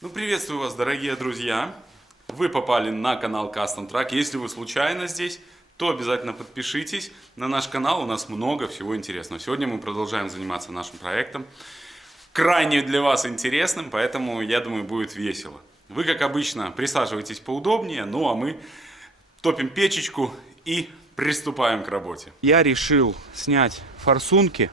Ну, приветствую вас, дорогие друзья. Вы попали на канал Custom Truck. Если вы случайно здесь, то обязательно подпишитесь на наш канал. У нас много всего интересного. Сегодня мы продолжаем заниматься нашим проектом. Крайне для вас интересным, поэтому, я думаю, будет весело. Вы, как обычно, присаживайтесь поудобнее, ну а мы топим печечку и приступаем к работе. Я решил снять форсунки,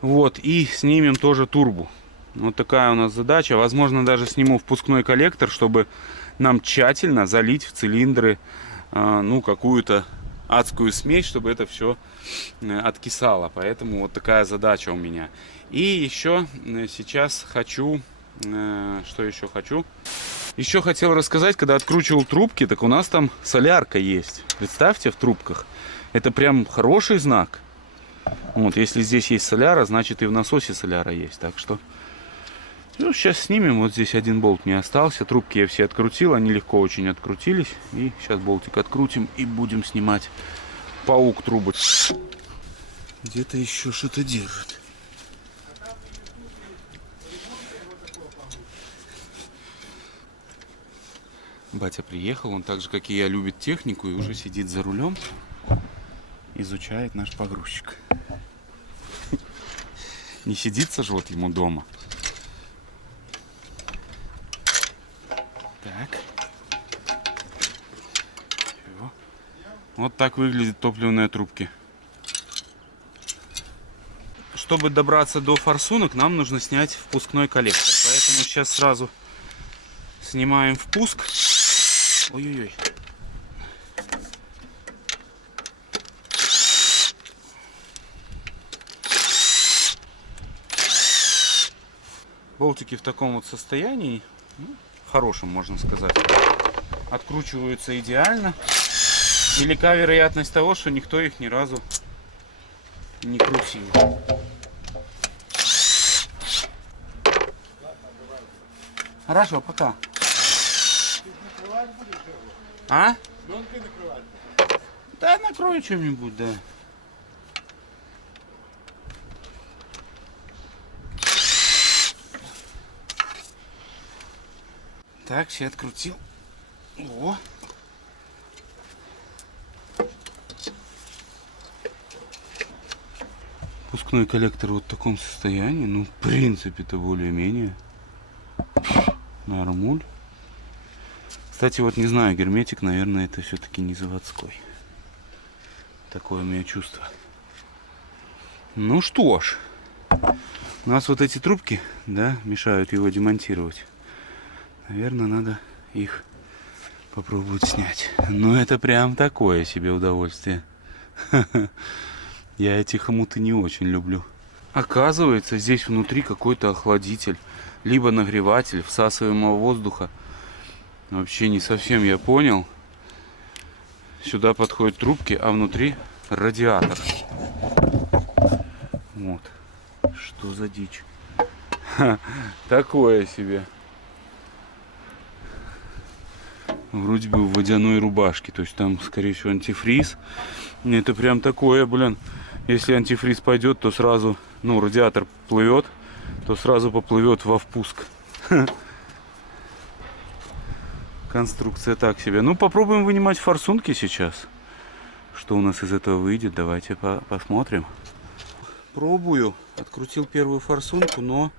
вот, и снимем тоже турбу. Вот такая у нас задача. Возможно, даже сниму впускной коллектор, чтобы нам тщательно залить в цилиндры какую-то адскую смесь, чтобы это все откисало. Поэтому вот такая задача у меня. И еще сейчас хочу... Что еще хочу? Еще хотел рассказать, когда откручивал трубки, так у нас там солярка есть. Представьте, в трубках. Это прям хороший знак. Вот, если здесь есть соляра, значит и в насосе соляра есть. Так что... Ну, сейчас снимем. Вот здесь один болт не остался. Трубки я все открутил. Они легко очень открутились. И сейчас болтик открутим и будем снимать паук трубы. Где-то еще что-то держит. Батя приехал. Он так же, как и я, любит технику. И уже сидит за рулем. Изучает наш погрузчик. Не сидится же вот ему дома. Так. Всё. Вот так выглядят топливные трубки. Чтобы добраться до форсунок, нам нужно снять впускной коллектор. Поэтому сейчас сразу снимаем впуск. Ой-ой-ой. Болтики в таком вот состоянии, хорошем, можно сказать, откручиваются идеально. Велика вероятность того, что никто их ни разу не крутил. Хорошо, пока. А? Да, накрою чем-нибудь, да. Так, все открутил. О! Впускной коллектор вот в таком состоянии. Ну, в принципе-то более-менее. Нормуль. Кстати, вот не знаю, герметик, наверное, это все-таки не заводской. Такое у меня чувство. Ну что ж. У нас вот эти трубки, да, мешают его демонтировать. Наверное, надо их попробовать снять. Но это прям такое себе удовольствие. Я эти хомуты не очень люблю. Оказывается, здесь внутри какой-то охладитель. Либо нагреватель всасываемого воздуха. Вообще не совсем я понял. Сюда подходят трубки, а внутри радиатор. Вот. Что за дичь? Такое себе. Вроде бы в водяной рубашке. То есть там, скорее всего, антифриз. Это прям такое, блин. Если антифриз пойдет, то сразу, радиатор плывет, то сразу поплывет во впуск. Конструкция так себе. Ну, попробуем вынимать форсунки сейчас. Что у нас из этого выйдет, давайте посмотрим. Пробую. Открутил первую форсунку, но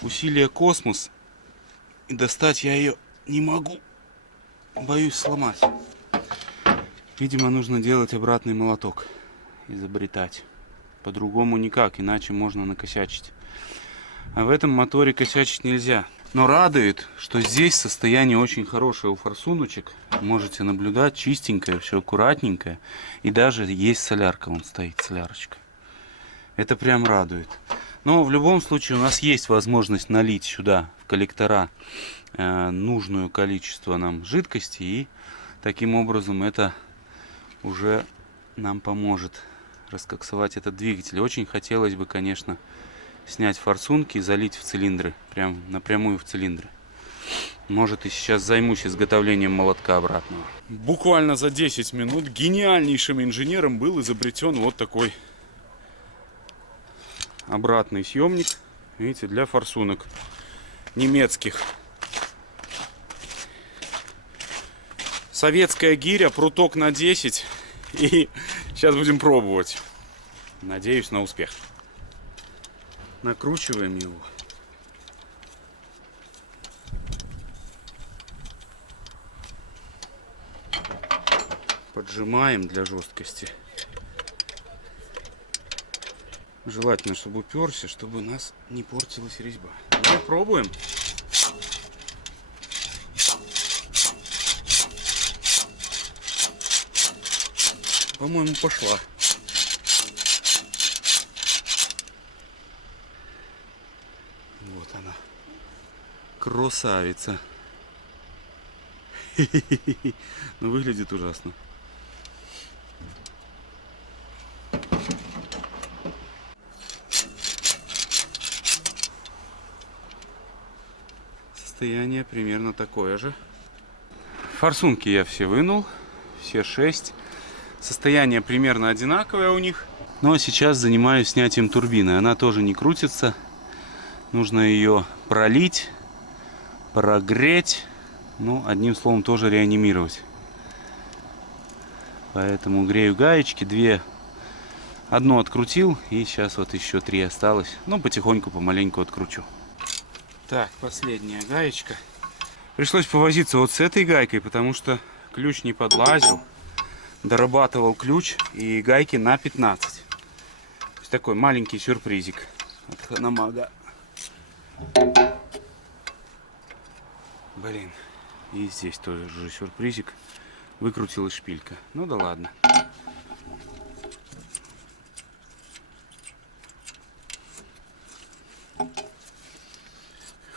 усилие космос. И достать я ее не могу. Боюсь сломать. Видимо, нужно делать обратный молоток. Изобретать. По-другому никак, иначе можно накосячить. А в этом моторе косячить нельзя. Но радует, что здесь состояние очень хорошее у форсуночек. Можете наблюдать, чистенькое, все аккуратненькое. И даже есть солярка, вон стоит солярочка. Это прям радует. Но в любом случае у нас есть возможность налить сюда, в коллектора, нужное количество нам жидкости. И таким образом это уже нам поможет раскоксовать этот двигатель. Очень хотелось бы, конечно, снять форсунки и залить в цилиндры. Прям напрямую в цилиндры. Может, и сейчас займусь изготовлением молотка обратного. Буквально за 10 минут гениальнейшим инженером был изобретен вот такой обратный съемник. Видите, для форсунок. немецких. Советская гиря, пруток на 10. И сейчас будем пробовать. Надеюсь на успех. Накручиваем его. Поджимаем для жесткости. Желательно, чтобы уперся, чтобы у нас не портилась резьба. Давай пробуем. По-моему, пошла. Вот она. Красавица. Но выглядит ужасно. Состояние примерно такое же. Форсунки я все вынул. Все 6. Состояние примерно одинаковое у них. Но сейчас занимаюсь снятием турбины. Она тоже не крутится. Нужно ее пролить, прогреть. Ну, одним словом, тоже реанимировать. Поэтому грею гаечки. 2. Одну открутил. И сейчас вот еще 3 осталось. Ну, потихоньку, помаленьку откручу. Так, последняя гаечка. Пришлось повозиться вот с этой гайкой, потому что ключ не подлазил. Дорабатывал ключ и гайки на 15. То есть такой маленький сюрпризик от Ханамага. Блин. И здесь тоже же сюрпризик. Выкрутилась шпилька. Ну да ладно.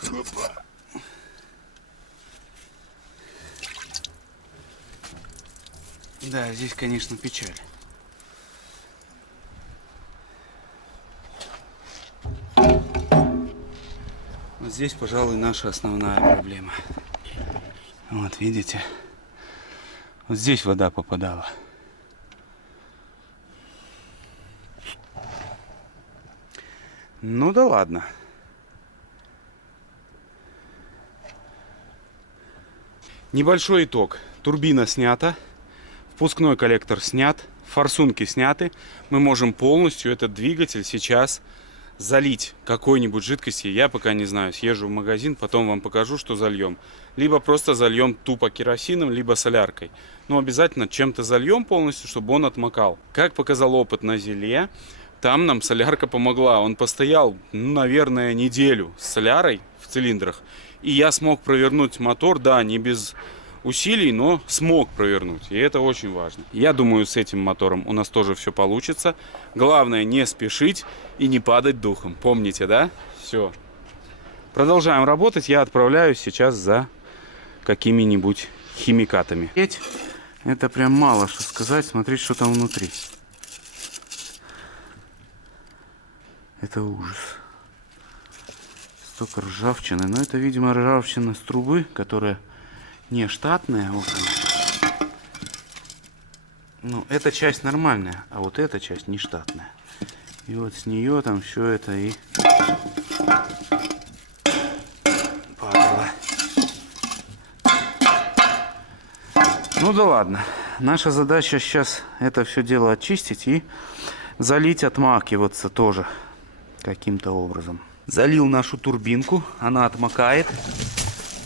Опа. Да, здесь, конечно, печаль. Вот здесь, пожалуй, наша основная проблема. Вот, видите? Вот здесь вода попадала. Ну да ладно. Небольшой итог. Турбина снята. Впускной коллектор снят. Форсунки сняты. Мы можем полностью этот двигатель сейчас залить какой-нибудь жидкостью. Я пока не знаю. Съезжу в магазин, потом вам покажу, что зальем. Либо просто зальем тупо керосином, либо соляркой. Но обязательно чем-то зальем полностью, чтобы он отмокал. Как показал опыт на Зиле, там нам солярка помогла. Он постоял, ну, наверное, неделю с солярой в цилиндрах. И я смог провернуть мотор, да, не без усилий, но смог провернуть. И это очень важно. Я думаю, с этим мотором у нас тоже все получится. Главное не спешить и не падать духом. Помните, да? Все. Продолжаем работать. Я отправляюсь сейчас за какими-нибудь химикатами. Это прям мало что сказать. Смотрите, что там внутри. Это ужас. Столько ржавчины. Но это, видимо, ржавчина с трубы, которая не штатная. Вот она. Ну, эта часть нормальная, а вот эта часть не штатная. И вот с нее там все это и падало. Ну да ладно. Наша задача сейчас это все дело очистить и залить, отмакиваться тоже каким-то образом. Залил нашу турбинку, она отмокает.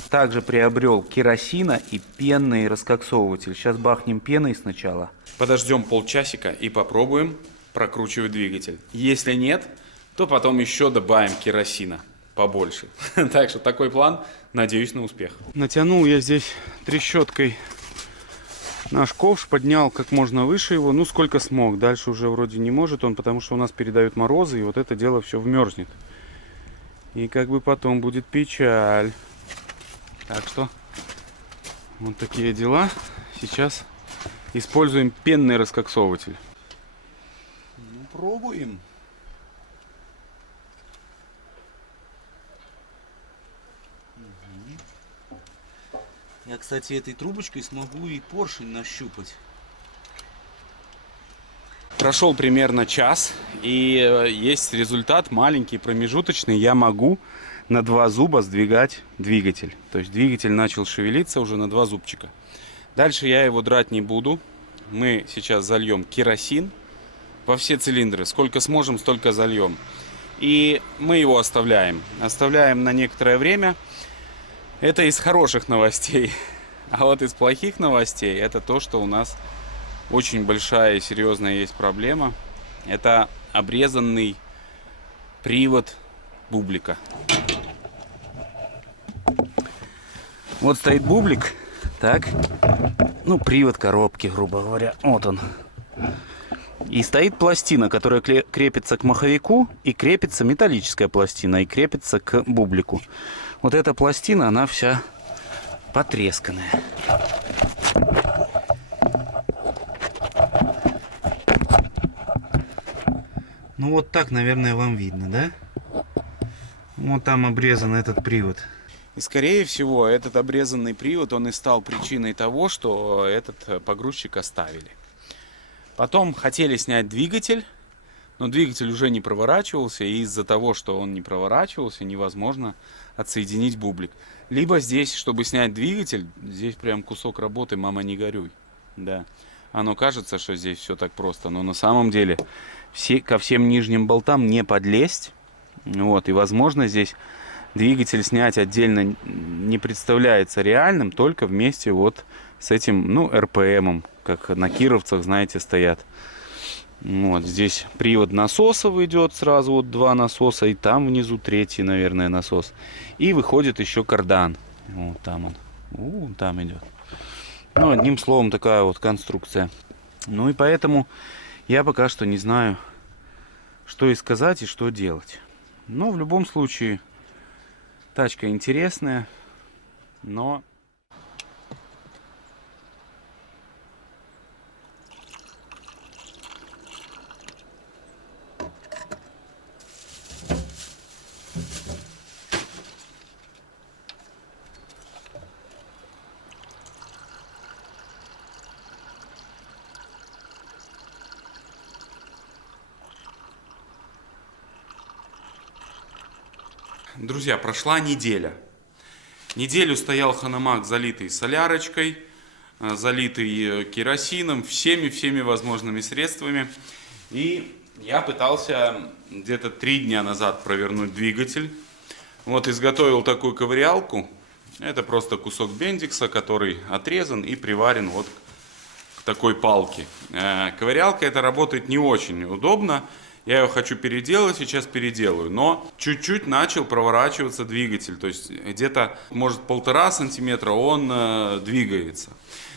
Также приобрел керосина и пенный раскоксовыватель. Сейчас бахнем пеной сначала. Подождем полчасика и попробуем прокручивать двигатель. Если нет, то потом еще добавим керосина побольше. Так что такой план. Надеюсь на успех. Натянул я здесь трещоткой наш ковш, поднял как можно выше его, ну сколько смог. Дальше уже вроде не может он, потому что у нас передают морозы, и вот это дело все вмерзнет. И как бы потом будет печаль. Так что вот такие дела. Сейчас используем пенный раскоксовыватель. Ну, пробуем. Я, кстати, этой трубочкой смогу и поршень нащупать. Прошел примерно час, и есть результат маленький, промежуточный. Я могу на 2 зуба сдвигать двигатель. То есть двигатель начал шевелиться уже на 2 зубчика. Дальше я его драть не буду. Мы сейчас зальем керосин во все цилиндры. Сколько сможем, столько зальем. И мы его оставляем. Оставляем на некоторое время. Это из хороших новостей. А вот из плохих новостей это то, что у нас очень большая и серьезная есть проблема. Это обрезанный привод бублика. Вот стоит бублик. Так. Ну, привод коробки, грубо говоря. Вот он. И стоит пластина, которая крепится к маховику, и крепится металлическая пластина, и крепится к бублику. Вот эта пластина, она вся потресканная. Ну вот так, наверное, вам видно, да? Вот там обрезан этот привод. И скорее всего, этот обрезанный привод, он и стал причиной того, что этот погрузчик оставили. Потом хотели снять двигатель, но двигатель уже не проворачивался, и из-за того, что он не проворачивался, невозможно отсоединить бублик. Либо здесь, чтобы снять двигатель, здесь прям кусок работы, мама, не горюй. Да. Оно кажется, что здесь все так просто, но на самом деле ко всем нижним болтам не подлезть. Вот, и возможно здесь двигатель снять отдельно не представляется реальным, только вместе вот с этим, ну, РПМом, как на кировцах, знаете, стоят. Вот здесь привод насосов идет, сразу вот 2 насоса, и там внизу 3-й, наверное, насос. И выходит еще кардан. Вот там он. Там идет. Ну, одним словом, такая вот конструкция. Ну и поэтому я пока что не знаю, что и сказать, и что делать. Но в любом случае, тачка интересная, но... Друзья, прошла неделя. Неделю стоял Ханамак залитый солярочкой, залитый керосином, всеми возможными средствами. И я пытался где-то 3 дня назад провернуть двигатель. Вот изготовил такую ковырялку. Это просто кусок бендикса, который отрезан и приварен вот к такой палке. Ковырялка эта работает не очень удобно. Я ее хочу переделать, сейчас переделаю. Но чуть-чуть начал проворачиваться двигатель. То есть где-то, может, 1,5 сантиметра он двигается.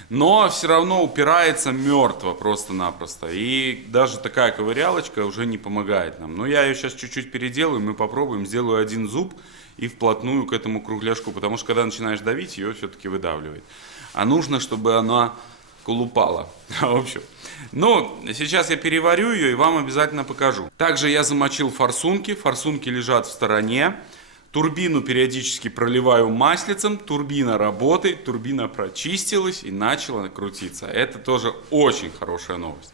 Но все равно упирается мертво просто-напросто. И даже такая ковырялочка уже не помогает нам. Но я ее сейчас чуть-чуть переделаю, мы попробуем. Сделаю 1 зуб и вплотную к этому кругляшку. Потому что когда начинаешь давить, ее все-таки выдавливает. А нужно, чтобы она колупала. В общем, ну, сейчас я переварю ее и вам обязательно покажу. Также я замочил форсунки. Форсунки лежат в стороне. Турбину периодически проливаю маслицем. Турбина работает, турбина прочистилась и начала крутиться. Это тоже очень хорошая новость.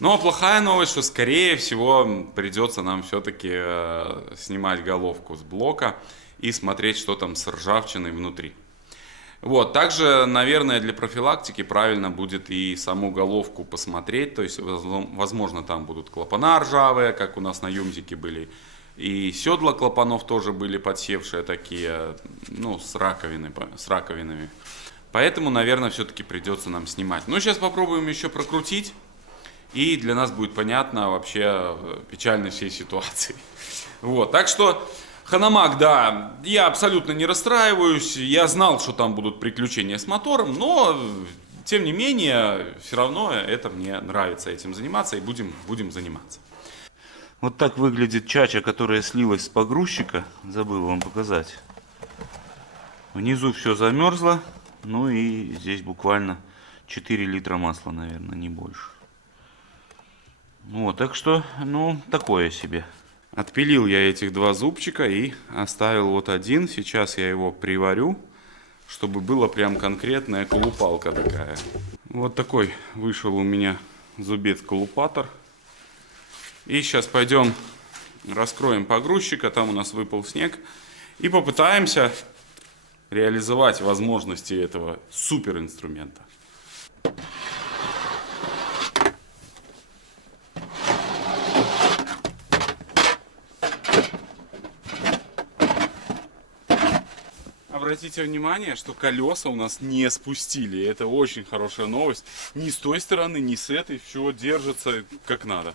Но плохая новость, что скорее всего придется нам все-таки снимать головку с блока и смотреть, что там с ржавчиной внутри. Вот, также, наверное, для профилактики правильно будет и саму головку посмотреть, то есть, возможно, там будут клапана ржавые, как у нас на Юмзике были, и седла клапанов тоже были подсевшие такие, ну, с раковинами. Поэтому, наверное, все-таки придется нам снимать. Но сейчас попробуем еще прокрутить, и для нас будет понятно вообще печальность всей ситуации. Вот, так что... Ханамак, да, я абсолютно не расстраиваюсь, я знал, что там будут приключения с мотором, но, тем не менее, все равно это мне нравится этим заниматься, и будем заниматься. Вот так выглядит чача, которая слилась с погрузчика, забыл вам показать. Внизу все замерзло, ну и здесь буквально 4 литра масла, наверное, не больше. Вот, так что, ну, такое себе. Отпилил я этих 2 зубчика и оставил вот 1. Сейчас я его приварю, чтобы было прям конкретная колупалка такая. Вот такой вышел у меня зубец-колупатор. И сейчас пойдем раскроем погрузчик, а там у нас выпал снег. И попытаемся реализовать возможности этого суперинструмента. Обратите внимание, что колеса у нас не спустили. Это очень хорошая новость. Ни с той стороны, ни с этой. Все держится как надо.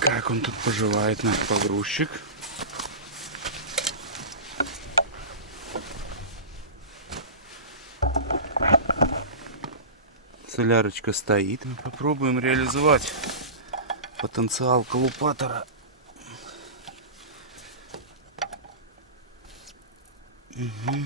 Как он тут поживает, наш погрузчик? Солярочка стоит. Мы попробуем реализовать потенциал колупатора. Угу.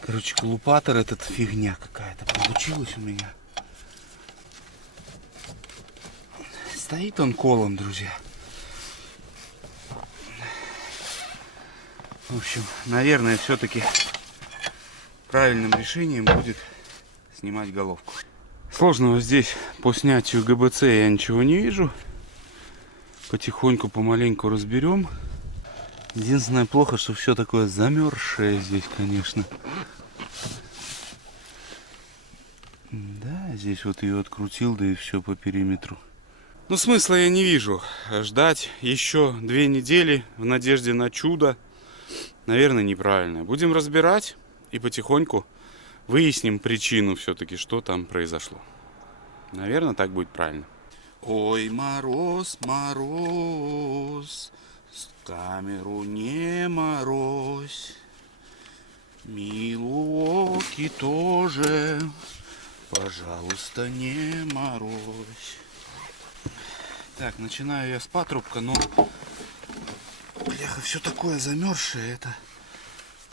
Короче, колупатор этот фигня какая-то получилась у меня. Стоит он колом, друзья. В общем, наверное, все-таки правильным решением будет снимать головку. Сложного здесь по снятию ГБЦ я ничего не вижу. Потихоньку, помаленьку разберем. Единственное плохо, что все такое замерзшее здесь, конечно. Да, здесь вот ее открутил, да и все по периметру. Но смысла я не вижу. Ждать еще 2 недели в надежде на чудо, наверное, неправильно. Будем разбирать и потихоньку выясним причину все-таки, что там произошло. Наверное, так будет правильно. Ой, мороз, мороз, камеру не морозь. Милуоки тоже, пожалуйста, не морозь. Так, начинаю я с патрубка, но... Бляха, все такое замерзшее, это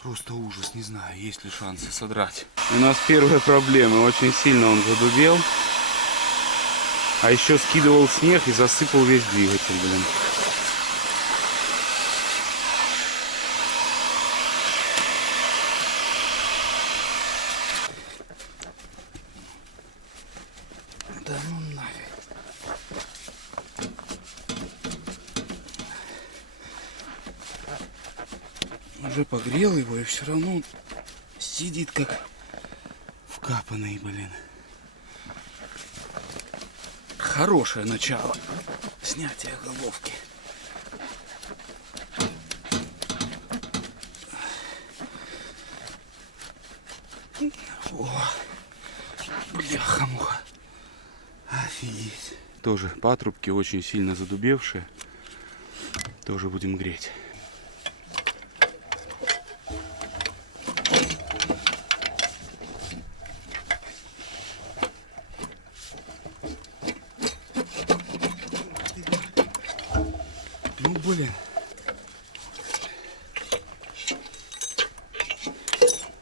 просто ужас, не знаю, есть ли шансы содрать. У нас первая проблема, очень сильно он задубел. А еще скидывал снег и засыпал весь двигатель, блин. Да ну нафиг. Уже погрел его и все равно сидит как вкапанный, блин. Хорошее начало снятия головки. О, бляха-муха. Офигеть. Тоже патрубки очень сильно задубевшие. Тоже будем греть. Ну, блин.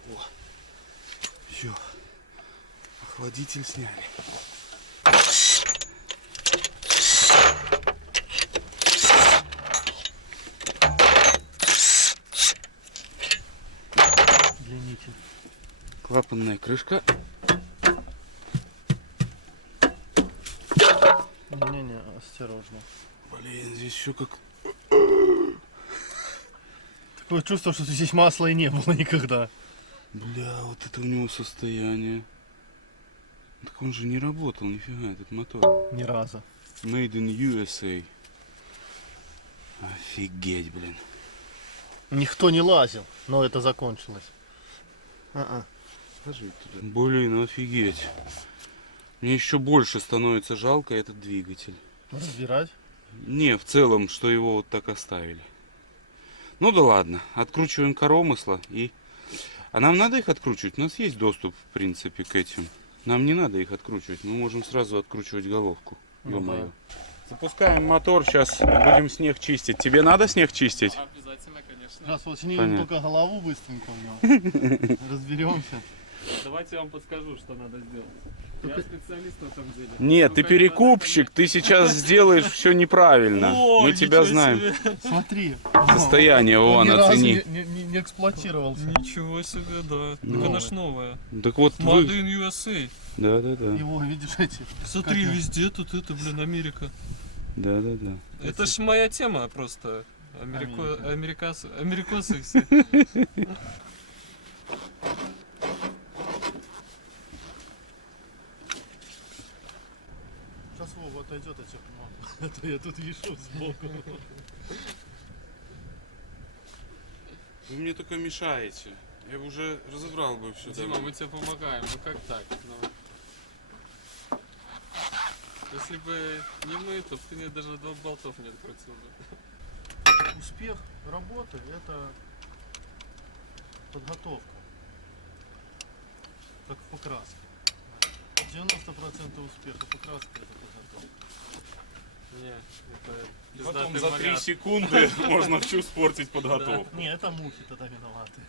О, все. Охладитель сняли. Длиннитель. Клапанная крышка. Не-не-не, осторожно. Блин, здесь все как... Такое чувство, что здесь масла и не было никогда. Бля, вот это у него состояние. Так он же не работал, нифига, этот мотор. Ни разу. Made in USA. Офигеть, блин. Никто не лазил, но это закончилось. Ложи туда. Блин, офигеть. Мне еще больше становится жалко этот двигатель. Разбирать? Не, в целом, что его вот так оставили. Ну да ладно, откручиваем коромысла и... А нам надо их откручивать? У нас есть доступ, в принципе, к этим. Нам не надо их откручивать, мы можем сразу откручивать головку. Ну, Ё-моё. да. Запускаем мотор, сейчас будем снег чистить. Тебе надо снег чистить? Обязательно, конечно. Сейчас вот снимем Понятно. только голову быстренько у него. Разберемся. Давайте я вам подскажу, что надо сделать. Я специалист в этом деле. Нет, ты перекупщик, ты сейчас сделаешь все неправильно. Мы тебя знаем. Смотри. Состояние, Он вон, ни разу оцени. не эксплуатировался. Ничего себе, да. Так она ж новая. Так вот Made вы... in USA. Да. Его, видишь, эти. Смотри, везде тут это, блин, Америка. Да. Это ж моя тема просто. Америкосы все. Сейчас Вова отойдет от тебя, а то я тут вишу сбоку. Вы мне только мешаете. Я бы уже разобрал бы все. Дима, мы тебе помогаем. Ну как так? Ну, если бы не мы, то ты мне даже 2 болтов не открутил бы. Успех работы — это подготовка. Как в покраске. 90% успеха покраска — это подготовка. Не, это Потом пиздатый за 3 вариант. секунды можно всю испортить подготовку. Не, это мухи тогда виноваты.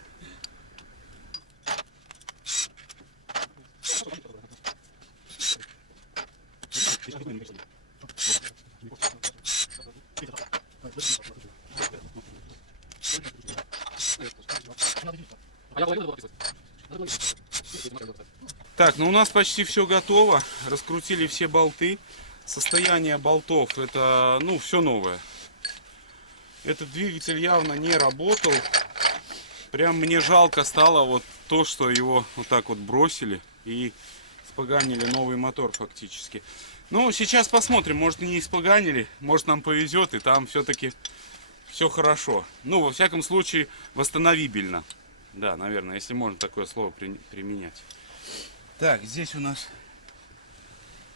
Так, ну у нас почти все готово. Раскрутили все болты. Состояние болтов это, ну, все новое. Этот двигатель явно не работал. Прям мне жалко стало вот то, что его вот так вот бросили и испоганили новый мотор фактически. Ну, сейчас посмотрим, может и не испоганили, может нам повезет и там все-таки все хорошо. Ну, во всяком случае, восстановибельно. Да, наверное, если можно такое слово применять. Так, здесь у нас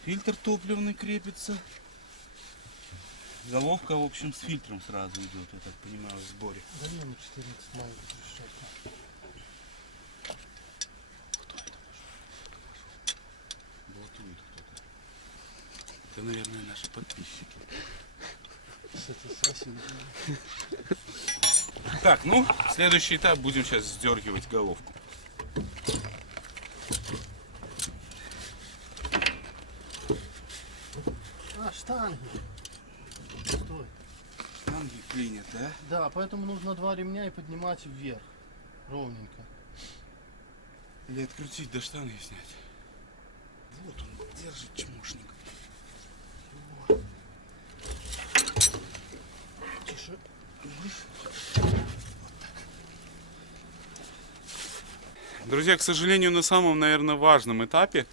фильтр топливный крепится. Головка, в общем, с фильтром сразу идет, я так понимаю, в сборе. Да не, на 14 мая решать. Болтует кто-то. Это, наверное, наши подписчики. Так, ну, следующий этап будем сейчас сдергивать головку. А, штанги. Стой. Штанги клинят, да? Да, поэтому нужно 2 ремня и поднимать вверх. Ровненько. Или открутить до штанги снять. Вот он держит чмошник. Тише. Друзья, к сожалению, на самом, наверное, важном этапе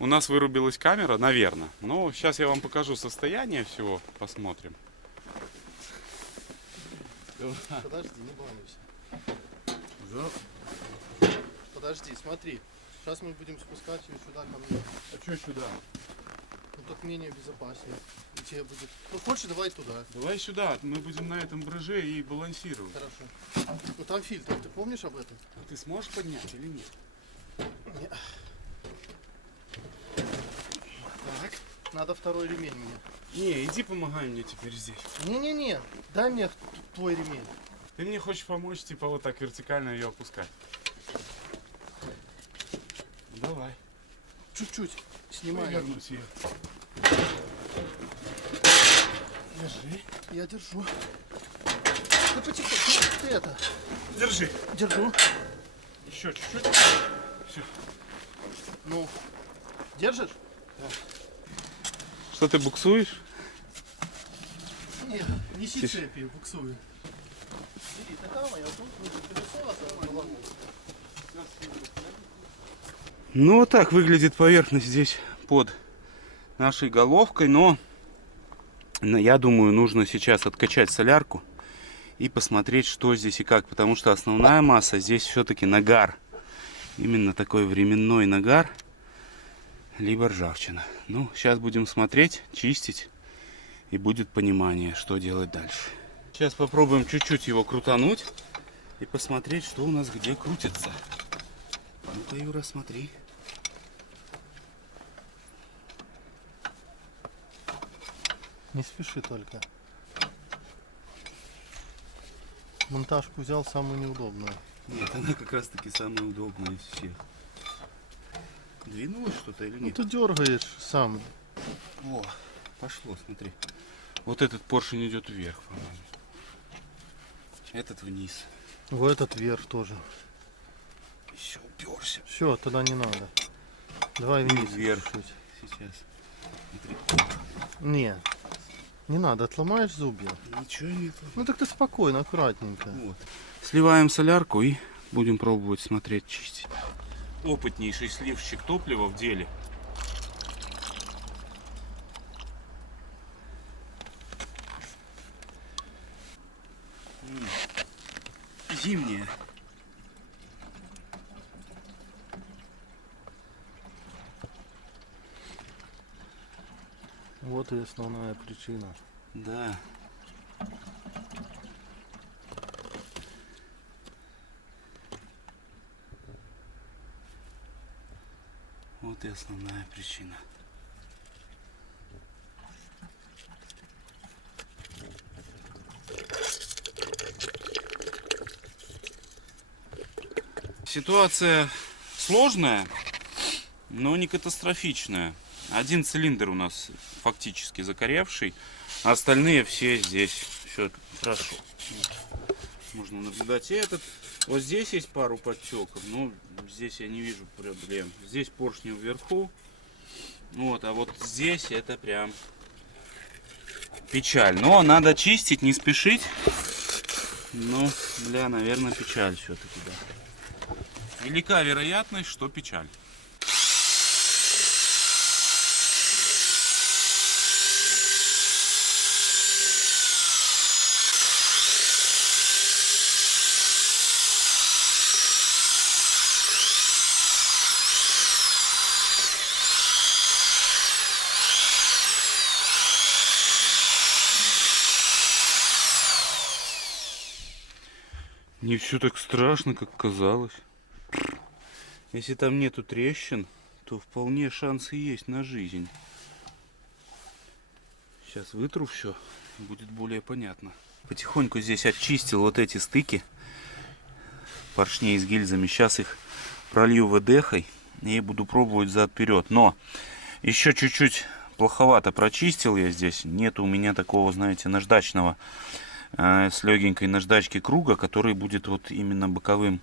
у нас вырубилась камера, наверное. Но сейчас я вам покажу состояние всего, посмотрим. Подожди, не балуйся. Подожди, смотри. Сейчас мы будем спускать ее сюда ко мне. А что сюда? Ну так менее безопаснее. И тебе будет. Ну хочешь, давай туда. Давай сюда, мы будем на этом брыже и балансировать. Хорошо. Ну там фильтр, ты помнишь об этом? А ты сможешь поднять или нет? Нет. Так. Надо 2 ремень мне. Не, иди помогай мне теперь здесь. Не-не-не, дай мне твой ремень. Ты мне хочешь помочь, типа, вот так вертикально ее опускать? Давай. Чуть-чуть снимай. Вывернуть ее. Держи. Я держу. Ты потихоньку. Ты это. Держи. Держу. Еще чуть-чуть. Все. Ну. Держишь? Что ты буксуешь? Нет, неси Тише. цепи, буксую. Иди, ты там, а я тут буду колесо за голову. Ну вот так выглядит поверхность здесь под нашей головкой, но я думаю, нужно сейчас откачать солярку и посмотреть, что здесь и как, потому что основная масса здесь все-таки нагар, именно такой временной нагар, либо ржавчина. Ну, сейчас будем смотреть, чистить, и будет понимание, что делать дальше. Сейчас попробуем чуть-чуть его крутануть и посмотреть, что у нас где крутится. Ну-ка, Юра, смотри. Не спеши только. Монтажку взял самую неудобную. Нет, она как раз таки самая удобная из всех. Двинулось что-то или Ну нет? ты дергаешь сам. О, пошло, смотри. Вот этот поршень идет вверх, по-моему. Этот вниз. Вот этот вверх тоже. Еще уперся. Все, тогда не надо. Давай вниз. вверх. чуть-чуть. Сейчас. Смотри. Не. Не надо, отломаешь зубья. Ничего нет. Ну так ты спокойно, аккуратненько. Вот. Сливаем солярку и будем пробовать смотреть, чистить. Опытнейший сливщик топлива в деле. Зимняя. Вот и основная причина. Да. Вот и основная причина. Ситуация сложная, но не катастрофичная. Один цилиндр у нас фактически закоревший, а остальные все здесь. Все хорошо. Вот. Можно наблюдать и этот. Вот здесь есть пару подтеков, но здесь я не вижу проблем. Здесь поршни вверху. Вот, а вот здесь это прям печаль. Но надо чистить, не спешить. Ну, бля, наверное, печаль все-таки, да. Велика вероятность, что печаль. Не все так страшно, как казалось. Если там нету трещин, то вполне шансы есть на жизнь. Сейчас вытру все, будет более понятно. Потихоньку здесь очистил вот эти стыки поршней с гильзами. Сейчас их пролью ВДХой и буду пробовать зад-вперед. Но еще чуть-чуть плоховато прочистил я здесь. Нет у меня такого, знаете, наждачного с легенькой наждачки круга, который будет вот именно боковым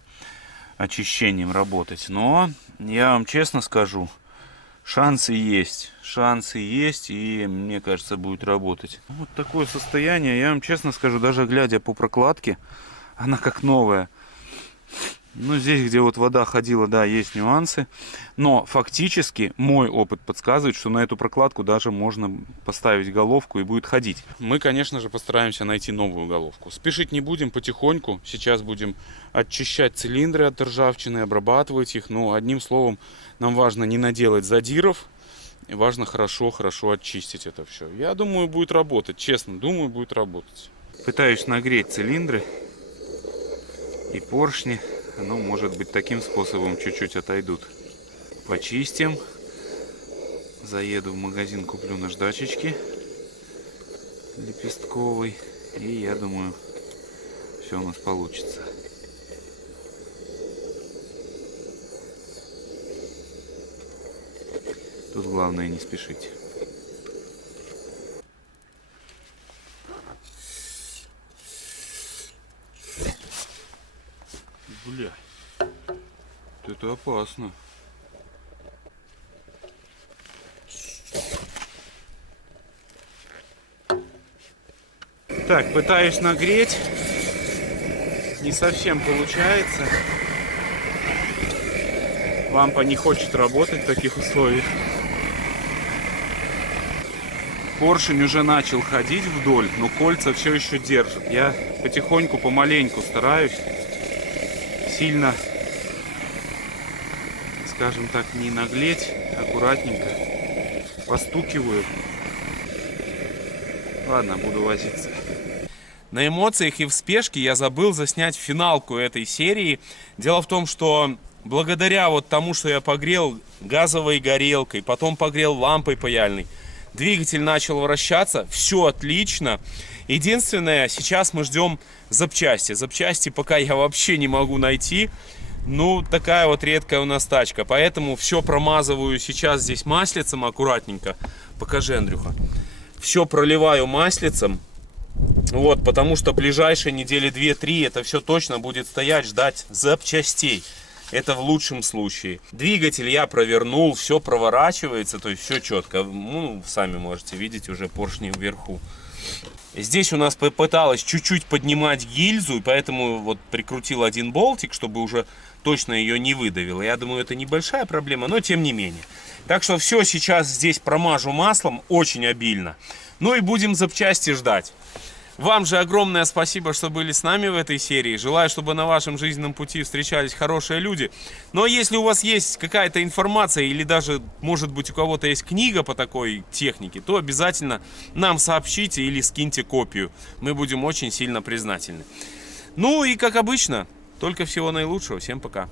очищением работать. Но я вам честно скажу, шансы есть, и мне кажется, будет работать. Вот такое состояние. Я вам честно скажу, даже глядя по прокладке, она как новая. Ну, здесь, где вот вода ходила, да, есть нюансы. Но фактически мой опыт подсказывает, что на эту прокладку даже можно поставить головку и будет ходить. Мы, конечно же, постараемся найти новую головку. Спешить не будем, потихоньку. Сейчас будем очищать цилиндры от ржавчины, обрабатывать их. Ну, одним словом, нам важно не наделать задиров. И важно хорошо очистить это все. Я думаю, будет работать. Честно, думаю, будет работать. Пытаюсь нагреть цилиндры и поршни. Ну, может быть, таким способом чуть-чуть отойдут. Почистим. Заеду в магазин, куплю наждачечки лепестковой. И я думаю, все у нас получится. Тут главное не спешить. Бля, это опасно. Так, пытаюсь нагреть. Не совсем получается. Лампа не хочет работать в таких условиях. Поршень уже начал ходить вдоль, но кольца все еще держат. Я потихоньку, помаленьку стараюсь. Сильно, скажем так, не наглеть, аккуратненько постукиваю. Ладно, буду возиться. На эмоциях и в спешке я забыл заснять финалку этой серии. Дело в том, что благодаря вот тому, что я погрел газовой горелкой, потом погрел лампой паяльной, двигатель начал вращаться, все отлично. Единственное, сейчас мы ждем запчасти. Запчасти пока я вообще не могу найти. Ну, такая вот редкая у нас тачка. Поэтому все промазываю сейчас здесь маслицем аккуратненько. Покажи, Андрюха. Все проливаю маслицем. Вот, потому что ближайшие недели 2-3 это все точно будет стоять, ждать запчастей. Это в лучшем случае. Двигатель я провернул, все проворачивается, то есть все четко. Ну, сами можете видеть уже поршни вверху. Здесь у нас попыталась чуть-чуть поднимать гильзу, и поэтому вот прикрутил один болтик, чтобы уже точно ее не выдавило. Я думаю, это небольшая проблема, но тем не менее. Так что все сейчас здесь промажу маслом очень обильно. Ну и будем запчасти ждать. Вам же огромное спасибо, что были с нами в этой серии. Желаю, чтобы на вашем жизненном пути встречались хорошие люди. Но если у вас есть какая-то информация или даже, может быть, у кого-то есть книга по такой технике, то обязательно нам сообщите или скиньте копию. Мы будем очень сильно признательны. Ну и как обычно, только всего наилучшего. Всем пока.